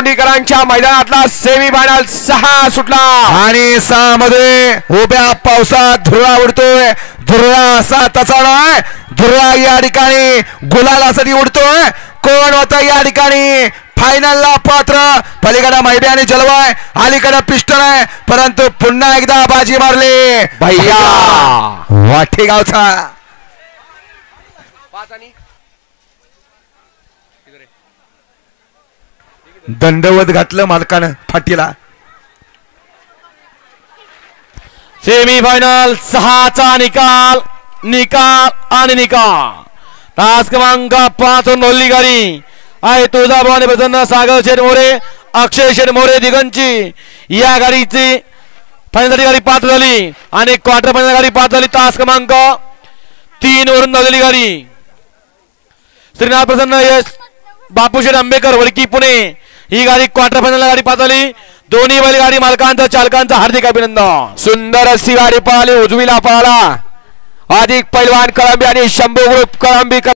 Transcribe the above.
कुंडीकरांच्या मैदानातला semifinal 6 सुटला आणि 6 मध्ये उभ्या पावसात धुरळा उडतोय. धुरळा असा तसा नाही, धुरळा या ठिकाणी गुलालासाठी उडतोय. कोण होता या ठिकाणी फायनलला पात्र? पलीकडे मैदानी जलवाय, अलीकडे पिस्टन आहे, परंतु पुन्हा एकदा बाजी मारली भैया वाठेगावचा. दंडवत घातलं मालकानं फाटीला. सेमीफायनल 6चा निकाल आणि निकाल. तास क्रमांक 5 नोंदली गाडी आहे तुळजाभवानी प्रसन्न सागर शेठ मोरे, अक्षय शेठ मोरे दिगंची. या गाडीची फायनल गाडी पात्र झाली आणि क्वार्टर फायनल गाडी पात्र झाली. तास क्रमांक 3 वरून धावलेली गाडी श्रीनाथ प्रसन्न यश बापूशेठ आंबेकर वडकी पुणे. ही गाडी क्वार्टर फायनल गाडी पात्र झाली. दोन्ही बैलगाडी मालकांचं चालकांचं हार्दिक अभिनंदन. सुंदर अशी गाडी पळाली, उजवीला पळाला अधिक पैलवान कळंबी आणि शंभू ग्रुप कळंबी.